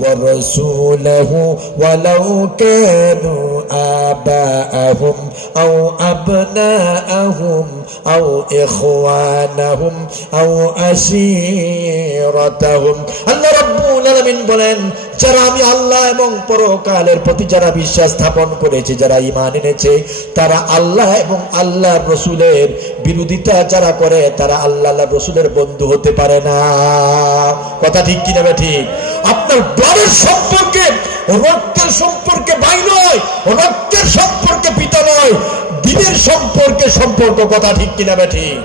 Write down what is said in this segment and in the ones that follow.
ورسوله ولو كانوا آباءهم أو أبناءهم أو إخوانهم أو أشيرتهم আল্লাহ রাব্বুল আলামিন বলেন যারা আমি আল্লাহ এবং পরকালের প্রতি যারা বিশ্বাস স্থাপন করেছে যারা ঈমান এনেছে তারা আল্লাহ এবং আল্লাহর রসুলের বিরোধিতা যারা করে তারা আল্লাহ আল্লাহ রসুলের বন্ধু হতে পারে না কথা ঠিক কিনা বে ঠিক আপনার ব্লাডের সম্পর্কে রক্তের সম্পর্কে ভাই নয় রক্তের সম্পর্কে পিতা নয় দিনের সম্পর্কে সম্পর্ক কথা ঠিক কিনা বে ঠিক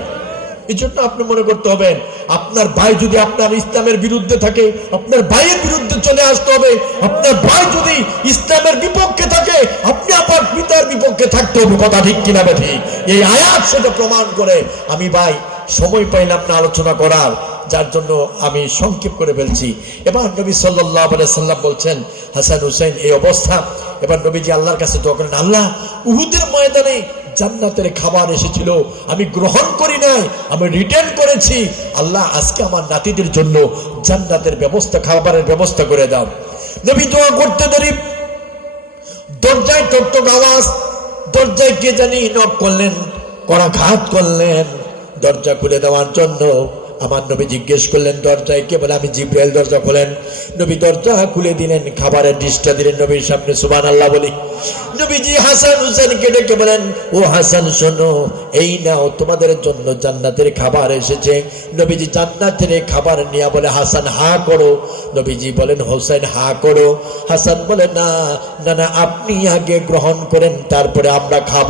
এই জন্য আপনি মনে করতে হবেন আপনার ভাই যদি আপনার ইসলামের বিরুদ্ধে থাকে, আপনার ভাইয়ের বিরুদ্ধে চলে আসতে হবে, আপনার ভাই যদি ইসলামের বিপক্ষে থাকে, আপনি আপনার পিতার বিপক্ষে থাকতে হবে, কথা ঠিক কিনা বে ঠিক এই আয়াত সেটা প্রমাণ করে, আমি ভাই, সময় পাইলাম না আলোচনা করার, যার জন্য আমি সংক্ষেপ করে ফেলছি। এবার নবী সাল্লাহ সাল্লাম বলছেন, হাসান হুসেন এই অবস্থা। এবার নবীজি আল্লাহর কাছে দোয়া করেন, আল্লাহ, উহুদের ময়দানে জান্নাতের খাবার এসেছিল। আমি গ্রহণ করি নাই, আমি রিটার্ন করেছি। আল্লাহ আজকে আমার নাতিদের জন্য জান্নাতের ব্যবস্থা, খাবারের ব্যবস্থা করে দাও। নবী দোয়া করতে দেরি। দরজায় টকটক আওয়াজ, দরজায় কে জানি নক করলেন করা ঘাত করলেন, দরজা খুলে দেওয়ার জন্য আমার নবী জিজ্ঞেস করলেন, দরজায় কে? বলে, আমি জিব্রাইল, দরজা খোলেন। নবী দরজা খুলে দিলেন, খাবারের ডিশটা দিলেন নবীর সামনে সুবান আল্লাহ বলি। নবীজি হাসান হুসেনকে ডেকে বলেন, ও হাসান, শোনো, এই নাও, তোমাদের জন্য জান্নাতের খাবার এসেছে। নবীজি জান্নাতের খাবার নিয়ে বলে, হাসান, হা করো। নবীজি বলেন হোসেন হা করো। হাসান বলে, না না না, আপনি আগে গ্রহণ করেন, তারপরে আমরা খাব।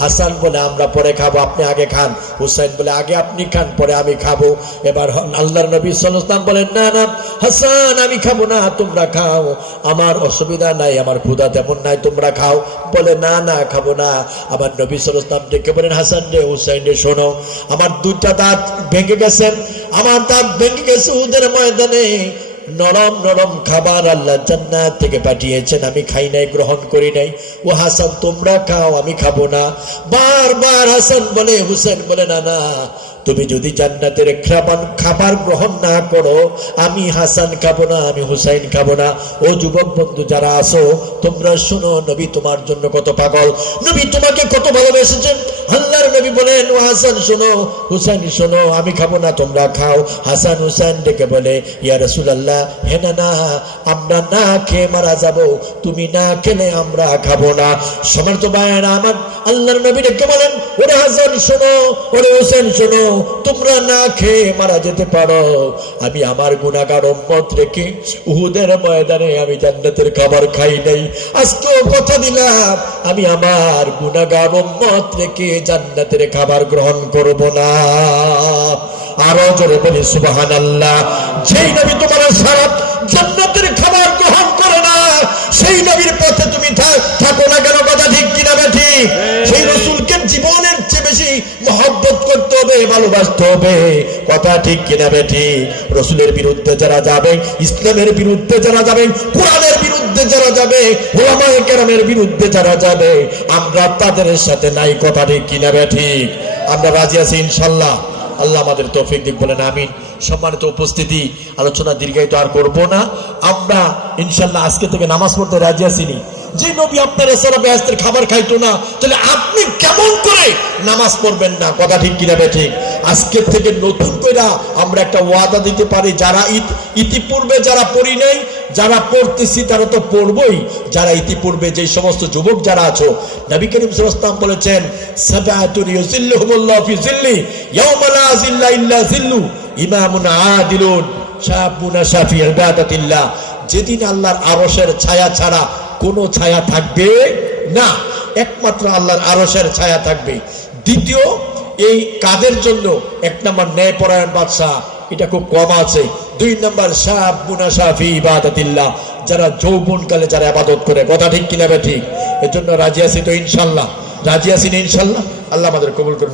হাসান বলে, আমরা পরে খাব, আপনি আগে খান। হুসেন বলে, আগে আপনি খান, পরে আমি খাব। এবার আল্লাহর নবী সাল্লাম বলেন, না না, হাসান, আমি খাব না, তোমরা খাও। আমার অসুবিধা নাই, আমার ক্ষুধা তেমন নাই, তোমরা খাও। বলে, না না, খাব না। আমার নবী সাল্লাম ডেকে বলেন, হাসান রে, হুসাইন রে, শোনো, আমার দুইটা দাঁত ভেঙে গেছেন আমার দাঁত ভেঙে গেছে উদের ময়দানে। নরম নরম খাবার আল্লাহ জান্নাত থেকে পাঠিয়েছেন, আমি খাই নাই, গ্রহণ করি নাই। ও হাসান, তোমরা খাও, আমি খাব না। বারবার হাসান বলে হুসেন বলে, না না তুমি যদি জান্নাতের খাবার খাবার গ্রহণ না করো, আমি হাসান খাব না, আমি হুসাইন খাব না। ও যুবক বন্ধু, যারা আসো তোমরা শোনো, নবী তোমার জন্য কত পাগল। নবী তোমাকে কত ভালোবেসেছেন? আল্লাহর নবী বলেন, ও হাসান, শোনো, হুসাইন, শোনো, আমি খাব না, তোমরা খাও। হাসান হুসাইন ডেকে বলে, ইয়া রসুলাল্লাহ, হে না না, আমরা না খেয়ে মারা যাব, তুমি না খেলে আমরা খাব না। সমর্থ ভাইয়েরা, আমার আল্লাহর নবী ডেকে বলেন, ওরে হাসান, শোনো, ওরে হোসেন, শোনো, তোমরা না খেয়ে মারা যেতে পারো। আমি আমার গুণাগার উম্মত রেখে উহুদের ময়দানে আমি জান্নাতের খাবার খাই নাই। আজকেও কথা দিলাম, আমি আমার গুণাগার উম্মত রেখে জান্নাতের খাবার গ্রহণ করব না। আরও জোরে বলি সুবাহান আল্লাহ যেই নবী তোমার সারা জান্নাতের খাবার গ্রহণ করে না, সেই নবীর পথে তুমি থাকো না কেন? কথা ঠিক কিনা? হবে ভালোবাসতে হবে। কথা ঠিক কিনা বে ঠিক রসুলের বিরুদ্ধে যারা যাবে, ইসলামের বিরুদ্ধে যারা যাবে, কোরআনের বিরুদ্ধে যারা যাবে, ওলামায়ে কেরামের বিরুদ্ধে যারা যাবে, আমরা তাদের সাথে নাই, কথা ঠিক কিনা বে ঠিক আমরা রাজি আছি ইনশাল্লাহ। আল্লাহ আমাদের তৌফিক দিক বলেন, আমিন। সম্মানিত উপস্থিতি, আলোচনা দীর্ঘায়িত আর করব না। আমরা ইনশাল্লাহ আজকে থেকে নামাজ পড়তে রাজি আসিনি যে নবী আপনার এছাড়া ব্যস্তের খাবার খাইতো না। তাহলে আপনি কেমন করে নামাজ পড়বেন না? কথা ঠিক কিনা ঠিক? আজকের থেকে নতুন করে আমরা একটা ওয়াদা দিতে পারি, যারা ইতিপূর্বে যারা পড়ি নাই, যারা পড়তেছি তারা তো পড়বই। যারা ইতিপূর্বে যে সমস্ত যুবক যারা আছো, নবী করিম সাল্লাল্লাহু বলেছেন যেদিন আল্লাহর আরশের ছায়া ছাড়া কোনো ছায়া থাকবে না। একমাত্র আল্লাহর আরশের ছায়া থাকবে। দ্বিতীয়, এই কাদের জন্য? এক নম্বর ন্যায়পরায়ণ বাদশাহ, এটা খুব কম আছে। দুই নম্বর সাহ মুনাসাফি ইবাদতিল্লাহ, যারা যৌবনকালে যারা আবাদত করে। কথা ঠিক কিনা ঠিক? এর জন্য রাজি আছি তো ইনশাল্লাহ। রাজি আছি না ইনশাল্লাহ? আল্লাহ আমাদের কবুল করুন।